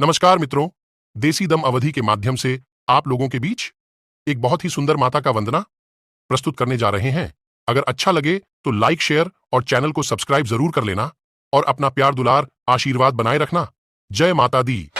नमस्कार मित्रों, देसी दम अवधि के माध्यम से आप लोगों के बीच एक बहुत ही सुंदर माता का वंदना प्रस्तुत करने जा रहे हैं। अगर अच्छा लगे तो लाइक, शेयर और चैनल को सब्सक्राइब जरूर कर लेना और अपना प्यार दुलार आशीर्वाद बनाए रखना। जय माता दी।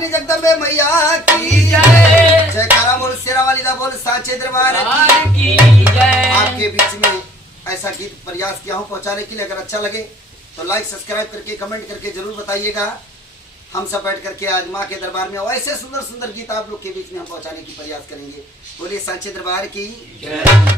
भवानी जगदम्बे मैया की जय। जयकारा बोल शेरा वाली दा बोल साचे दरबार की जय। आपके बीच में ऐसा गीत प्रयास किया हूँ पहुँचाने के लिए। अगर अच्छा लगे तो लाइक सब्सक्राइब करके कमेंट करके जरूर बताइएगा। हम सब बैठ करके आज माँ के दरबार में ऐसे सुंदर सुंदर गीत आप लोग के बीच में हम पहुँचाने की प्रयास करेंगे। बोलिए साचे दरबार की जय।